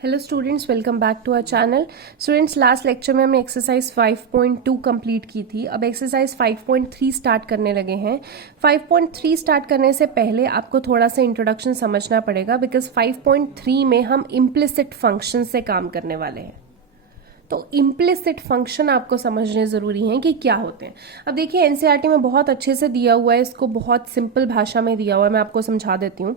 Hello students, welcome back to our channel. Students, last lecture में हमने exercise 5.2 complete की थी। अब एक्सरसाइज 5.3 स्टार्ट करने लगे हैं। 5.3 स्टार्ट करने से पहले आपको थोड़ा सा इंट्रोडक्शन समझना पड़ेगा, बिकॉज 5.3 में हम इम्प्लिसिट फंक्शन से काम करने वाले हैं। तो इम्प्लिसिट फंक्शन आपको समझने जरूरी है कि क्या होते हैं। अब देखिए, एनसीईआरटी में बहुत अच्छे से दिया हुआ है, इसको बहुत सिंपल भाषा में दिया हुआ है, मैं आपको समझा देती हूँ।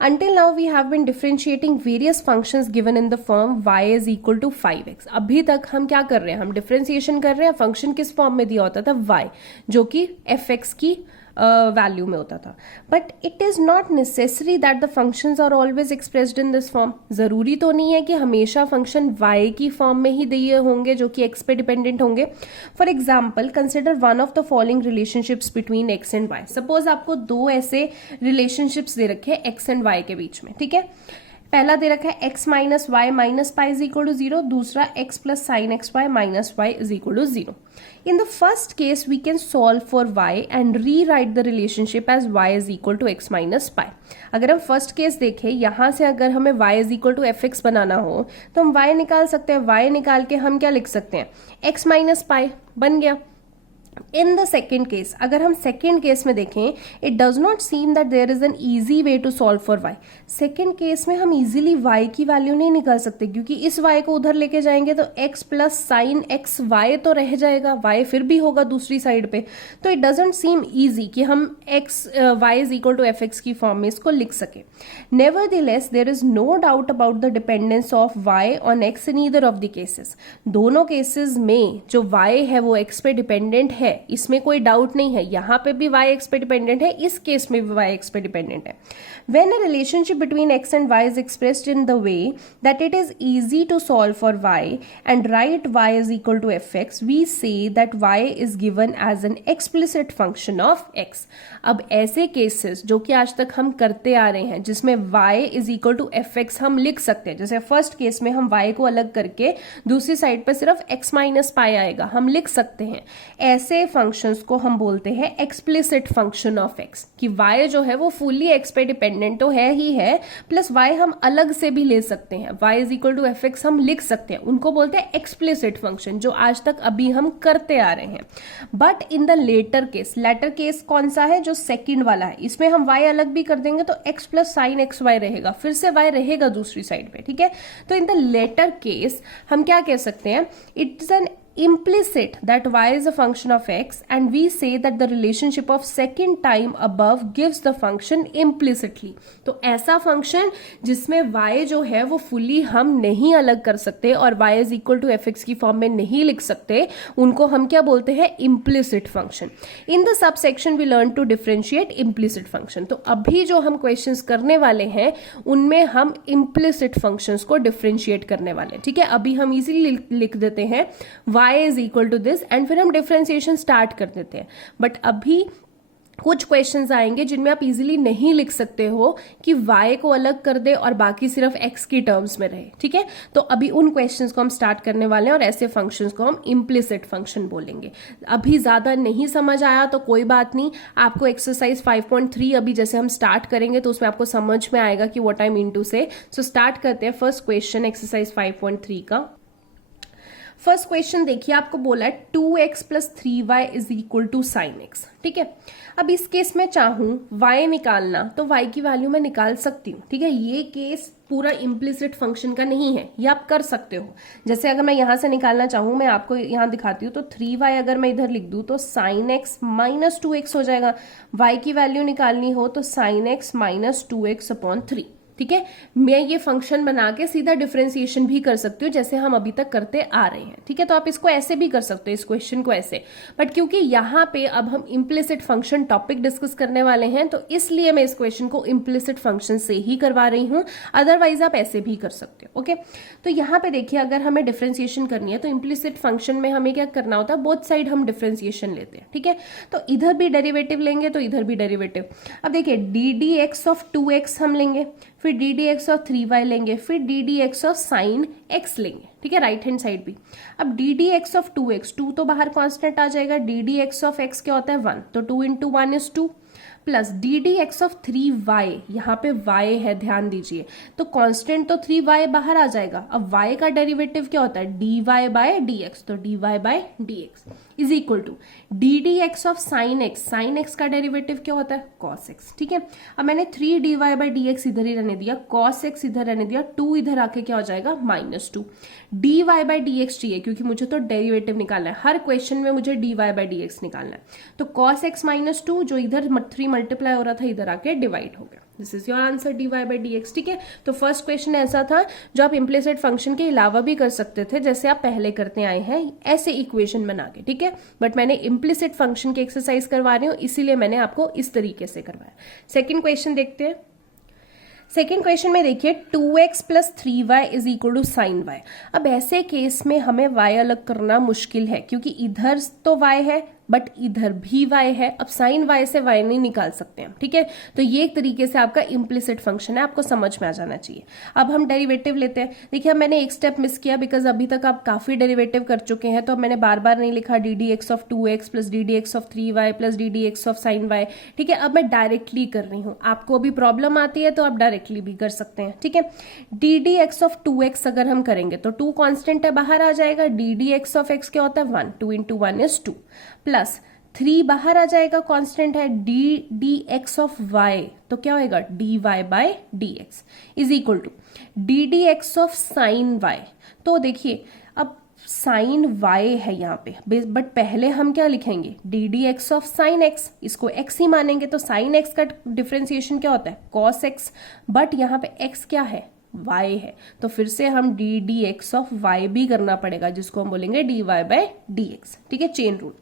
Until now we have been differentiating various functions given in the form y is equal to 5x। अभी तक हम क्या कर रहे हैं, हम डिफरेंशिएशन कर रहे हैं। फंक्शन किस फॉर्म में दिया होता था, y, जो कि fx की वैल्यू में होता था। But it is not necessary that the functions are always expressed in this form. जरूरी तो नहीं है कि हमेशा फंक्शन y की फॉर्म में ही दिए होंगे, जो कि x पे डिपेंडेंट होंगे। For example, consider one of the following relationships between x and y। Suppose आपको दो ऐसे रिलेशनशिप्स दे रखे हैं x एंड y के बीच में, ठीक है। पहला दे रखा है x minus y minus pi is equal to 0, दूसरा x plus sine x y minus y is equal to 0। In the first case, we can solve for y and rewrite the relationship as y is equal to x minus pi. अगर हम first case देखें, यहां से अगर हमें y is equal to fx बनाना हो तो हम y निकाल सकते हैं। y निकाल के हम क्या लिख सकते हैं, x minus pi बन गया। इन द सेकेंड केस, अगर हम सेकेंड केस में देखें, it does not seem that there is an easy way to solve for y। Second case में हम इजीली y की वैल्यू नहीं निकाल सकते, क्योंकि इस y को उधर लेके जाएंगे तो x plus sine x y तो रह जाएगा, y फिर भी होगा दूसरी साइड पे। तो इट डजेंट सीम ईजी कि हम y is equal to f x की फॉर्म में इसको लिख सके। Nevertheless, there is no doubt about the dependence of y on x in either of the cases. दोनों केसेस में जो y है वो x पे डिपेंडेंट है, इसमें कोई डाउट नहीं है। यहां पे भी y x पे डिपेंडेंट है, इस केस में भी y x पे डिपेंडेंट है। When a relationship between x and y is expressed in the way that it is easy to solve for y and write y is equal to fx, we say that y is given as an explicit function of x. अब ऐसे cases जो कि आज तक हम करते आ रहे हैं, जिसमें y is equal to fx हम लिख सकते हैं, जैसे फर्स्ट केस में हम y को अलग करके दूसरी साइड पर सिर्फ x माइनस पाई आएगा, हम लिख सकते हैं। ऐसे फंक्शंस को हम बोलते हैं एक्सप्लिसिट फंक्शन ऑफ x, कि y जो है वो फुली x पे डिपेंडेंट तो है ही है, प्लस y हम अलग से भी ले सकते हैं, y is equal to f x हम लिख सकते हैं। उनको बोलते हैं एक्सप्लिसिट फंक्शन, जो आज तक अभी हम करते आ रहे हैं। But in the latter case कौन सा है, जो सेकंड वाला है, इसमें हम y अलग भी कर देंगे तो x plus sine x y रहेगा, फिर से y रहेगा दूसरी साइड पे, ठीक है। तो इन द लेटर केस हम क्या कह सकते हैं, it is an implicit that y is a function of x, and we say that the relationship of second time above gives the function implicitly। तो ऐसा फंक्शन जिसमें y जो है वो फुली हम नहीं अलग कर सकते और y is equal to fx की फॉर्म में नहीं लिख सकते, उनको हम क्या बोलते हैं, implicit function। in the subsection we learn to differentiate implicit function। तो अभी जो हम क्वेश्चंस करने वाले हैं उनमें हम implicit functions को डिफरेंशिएट करने वाले हैं, ठीक है। अभी हम इजीली लिख देते हैं y is equal to this, and फिर हम डिफरेंशिएशन स्टार्ट कर देते हैं। बट अभी कुछ क्वेश्चंस आएंगे जिनमें आप इजीली नहीं लिख सकते हो कि y को अलग कर दे और बाकी सिर्फ x की टर्म्स में रहे, ठीक है। तो अभी उन क्वेश्चंस को हम स्टार्ट करने वाले हैं और ऐसे फंक्शंस को हम इम्प्लिसिट फंक्शन बोलेंगे। अभी ज्यादा नहीं समझ आया तो कोई बात नहीं, आपको एक्सरसाइज 5.3 अभी जैसे हम स्टार्ट करेंगे तो उसमें आपको समझ में आएगा कि व्हाट आई मीन टू से। सो स्टार्ट करते हैं फर्स्ट क्वेश्चन एक्सरसाइज 5.3 का। फर्स्ट क्वेश्चन देखिए, आपको बोला है 2x plus 3y is equal to sine x, ठीक है। अब इस केस में चाहूं y निकालना तो y की वैल्यू मैं निकाल सकती हूँ, ठीक है। ये केस पूरा इम्प्लिसिट फंक्शन का नहीं है, ये आप कर सकते हो। जैसे अगर मैं यहां से निकालना चाहूं, मैं आपको यहां दिखाती हूँ, तो 3y अगर मैं इधर लिख दूं तो साइन एक्स माइनस 2x हो जाएगा। y की वैल्यू निकालनी हो तो sine x minus 2x upon 3, ठीक है। मैं ये फंक्शन बना के सीधा डिफरेंशिएशन भी कर सकती हूँ, जैसे हम अभी तक करते आ रहे हैं, ठीक है। तो आप इसको ऐसे भी कर सकते हो, इस क्वेश्चन को ऐसे। बट क्योंकि यहाँ पे अब हम इम्प्लिसिट फंक्शन टॉपिक डिस्कस करने वाले हैं, तो इसलिए मैं इस क्वेश्चन को इम्प्लिसिट फंक्शन से ही करवा रही हूँ। अदरवाइज आप ऐसे भी कर सकते हो, ओके। तो यहाँ पे देखिए, अगर हमें डिफरेंशिएशन करनी है तो इम्प्लिसिट फंक्शन में हमें क्या करना होता है, बोथ साइड हम डिफरेंशिएशन लेते हैं, ठीक है। तो इधर भी डेरिवेटिव लेंगे तो इधर भी डेरिवेटिव। अब देखिए, d d x of 2x हम लेंगे, फिर D d x of 3y लेंगे, फिर D d x of sign x लेंगे, ठीक है, राइट हैंड साइड भी। अब D d x of 2x, 2 तो बाहर कांस्टेंट आ जाएगा, d d x of x क्या होता है 1, तो 2 into 1 is 2, plus d d x of 3y, यहाँ पे y है ध्यान दीजिए, तो कांस्टेंट तो 3y बाहर आ जाएगा। अब y का डेरिवेटिव क्या होता है, dy बाय dx, तो dy by dx is equal to d d x of sine x, sine x का डेरिवेटिव क्या होता है cos x, ठीक है। अब मैंने 3 dy बाय dx इधर ही रहने दिया, cos x इधर रहने दिया, 2 इधर आके क्या हो जाएगा -2, dy बाय dx चाहिए क्योंकि मुझे तो डेरिवेटिव निकालना है, हर क्वेश्चन में मुझे dy बाय dx निकालना है, तो cos x -2 जो इधर 3 मल्टीप्लाई हो रहा था इधर आके डिवाइड हो गया। This is your answer dy by dx, ठीक है। तो फर्स्ट क्वेश्चन ऐसा था जो आप इम्प्लिसिट फंक्शन के अलावा भी कर सकते थे, जैसे आप पहले करते आए हैं ऐसे इक्वेशन बना के, ठीक है, बट मैंने इम्प्लिसिट फंक्शन की एक्सरसाइज करवा रही हूँ इसीलिए मैंने आपको इस तरीके से करवाया। सेकेंड क्वेश्चन देखते हैं। सेकेंड क्वेश्चन में देखिए 2x plus 3y is equal to sine y। अब ऐसे केस में हमें y अलग करना मुश्किल है क्योंकि इधर तो y है बट इधर भी y है, अब साइन y से y नहीं निकाल सकते हम, ठीक है। तो ये एक तरीके से आपका इम्प्लिसिट फंक्शन है, आपको समझ में आ जाना चाहिए। अब हम डेरिवेटिव लेते हैं। देखिए अब मैंने एक स्टेप मिस किया बिकॉज अभी तक आप काफी डेरिवेटिव कर चुके हैं, तो अब मैंने बार बार नहीं लिखा D d x of 2x plus d d x of 3y plus d d x of sine y, ठीक है। अब मैं डायरेक्टली कर रही हूँ, आपको अभी प्रॉब्लम आती है तो आप डायरेक्टली भी कर सकते हैं, ठीक है। D d x of 2x अगर हम करेंगे तो 2 कॉन्स्टेंट है बाहर आ जाएगा, d d x of x क्या होता है 1, 2 इंटू 1 इज 2, प्लस 3 बाहर आ जाएगा, कांस्टेंट है d d x of y, तो क्या होएगा dy by dx is equal to d d x of sine y। तो देखिए अब साइन y है यहाँ पे, बट पहले हम क्या लिखेंगे D d x of sign x, इसको x ही मानेंगे, तो साइन x का डिफ्रेंसिएशन क्या होता है cos x, बट यहाँ पे x क्या है y है, तो फिर से हम D d x of y भी करना पड़ेगा जिसको हम बोलेंगे dy बाय dx, ठीक है। चेन रूल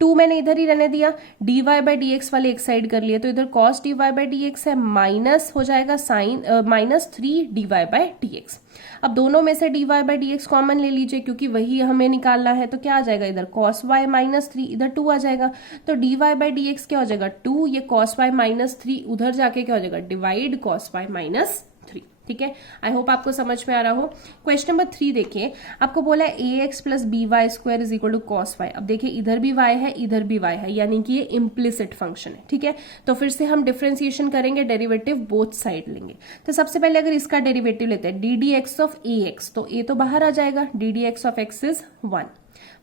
2 मैंने इधर ही रहने दिया, dy बाय dx वाले एक साइड कर लिए, तो इधर cos dy बाय dx है, माइनस हो जाएगा साइन -3 dy बाय dx। अब दोनों में से dy बाय dx कॉमन ले लीजिए क्योंकि वही हमें निकालना है, तो क्या आ जाएगा इधर cos y -3, इधर 2 आ जाएगा, तो dy बाय dx क्या हो जाएगा 2, ये cos y -3 उधर जाके क्या हो जाएगा डिवाइड cos y -3, ठीक है। आई होप आपको समझ में आ रहा हो। क्वेश्चन नंबर 3 देखिए, आपको बोला है ax plus b y square is equal to cos y. अब देखिए इधर भी y है इधर भी y है, यानी कि ये इम्प्लिसिट फंक्शन है, ठीक है। तो फिर से हम डिफरेंशिएशन करेंगे, डेरिवेटिव बोथ साइड लेंगे। तो सबसे पहले अगर इसका डेरिवेटिव लेते हैं d d x of ax, तो a तो बाहर आ जाएगा, d d x of x is 1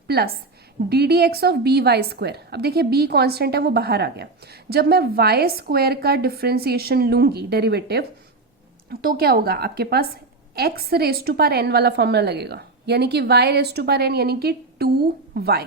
plus d d x of b y square. अब देखिए b कॉन्स्टेंट है वो बाहर आ गया, जब मैं y स्क्वायर का डिफरेंशिएशन लूंगी डेरिवेटिव तो क्या होगा आपके पास x raise to power n वाला फॉर्मूला लगेगा, यानी कि y raise to power n यानी कि 2y,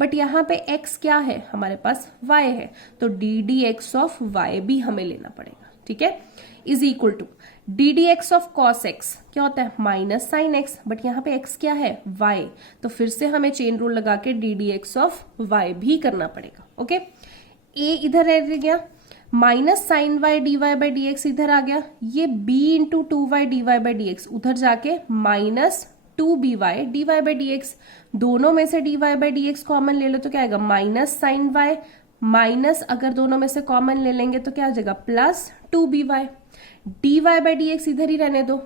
बट यहाँ पे x क्या है हमारे पास y है, तो d d x of y भी हमें लेना पड़ेगा, ठीक है, is equal to d d x of cos x क्या होता है माइनस साइन x, बट यहाँ पे x क्या है y, तो फिर से हमें चेन रूल लगा के d d x of y भी करना पड़ेगा, ओके। a इधर रह गया, minus sine y d y by d x इधर आ गया, ये b into 2y d y by d x उधर जाके minus 2by dy by d x, दोनों में से dy by d x common ले लो तो क्या आएगा माइनस साइन वाई, माइनस अगर दोनों में से कॉमन ले लेंगे तो क्या आ जाएगा plus 2by, dy by d x इधर ही रहने दो,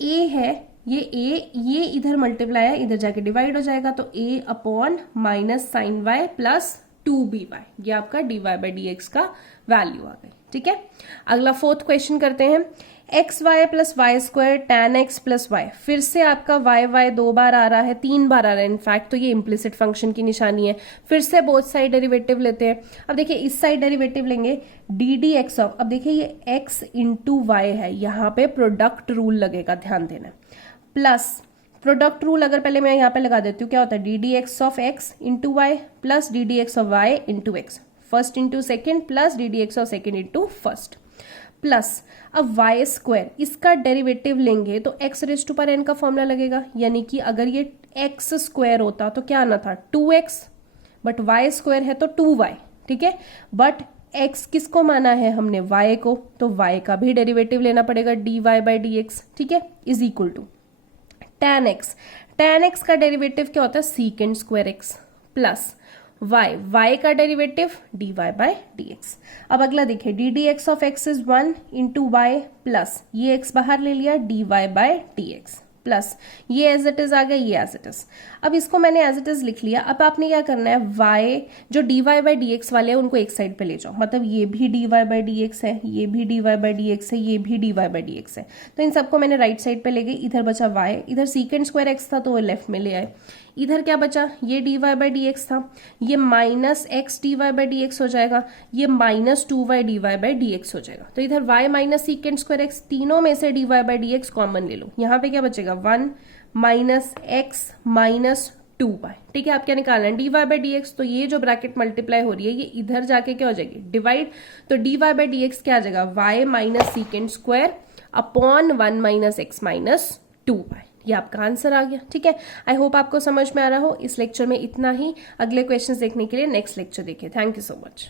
a है ये a, ये इधर मल्टीप्लाई है इधर जाके डिवाइड हो जाएगा, तो a upon minus sine y plus 2by, ये आपका dy बाई डी एक्स का वैल्यू आ गई, ठीक है। अगला फोर्थ क्वेश्चन करते हैं, x y plus y square tan x plus y, फिर से आपका वाई वाई 2 बार आ रहा है 3 बार आ रहा है इनफैक्ट, तो ये इम्प्लिसिट फंक्शन की निशानी है। फिर से बोथ साइड डेरिवेटिव लेते हैं। अब देखिए इस साइड डेरिवेटिव लेंगे डी डी एक्स ऑफ, अब देखिए ये एक्स इंटू वाई है, यहाँ पे प्रोडक्ट रूल लगेगा, ध्यान देना, प्लस प्रोडक्ट रूल अगर पहले मैं यहाँ पे लगा देती हूँ क्या होता है d d x of x into y plus d d x of y into x, first into second plus d d x of second into first, plus अब वाई स्क्वायर इसका डेरिवेटिव लेंगे तो x raise to power n का formula लगेगा, यानी कि अगर ये एक्स स्क्वायर होता तो क्या आना था 2x, बट वाई स्क्वायर है तो 2y, ठीक है, बट x किसको माना है हमने y को, तो y का भी डेरिवेटिव लेना पड़ेगा dy बाई डी एक्स, ठीक है, is equal to tan x, tan x का डेरिवेटिव क्या होता है secant square x plus y का derivative dy by d x. अब अगला देखिए d d x of x is 1 into y plus ये x बाहर ले लिया dy by d x, plus ये एज इट इज आ गया, ये एज इट इज। अब इसको मैंने एज इट इज लिख लिया। अब आपने क्या करना है, y जो dy बाई डी एक्स वाले हैं उनको एक साइड पे ले जाओ, मतलब ये भी dy बाई डी एक्स है, ये भी dy बाई डी एक्स है, ये भी dy बाई डी एक्स है, तो इन सबको मैंने राइट साइड पे ले गई। इधर बचा y, इधर सीकेंड स्क्वायर x था तो वो लेफ्ट में ले आए। इधर क्या बचा, ये dy बाई डी एक्स था, ये minus x dy by d x हो जाएगा, ये minus 2y dy by d x हो जाएगा। तो इधर y माइनस सीकेंड स्क्वायर x, तीनों में से dy by d x common ले लो। यहाँ पे क्या बचेगा, 1 माइनस एक्स माइनस 2y। ठीक है, आप क्या निकालना है, dy बाई डी एक्स। तो ये जो ब्रैकेट मल्टीप्लाई हो रही है ये इधर जाके क्या हो जाएगी, डिवाइड। तो dy बाई डी एक्स क्या आ जाएगा, y minus secant square upon 1 minus x minus 2y। ये आपका आंसर आ गया। ठीक है, आई होप आपको समझ में आ रहा हो। इस लेक्चर में इतना ही। अगले क्वेश्चंस देखने के लिए नेक्स्ट लेक्चर देखिए। Thank you so much.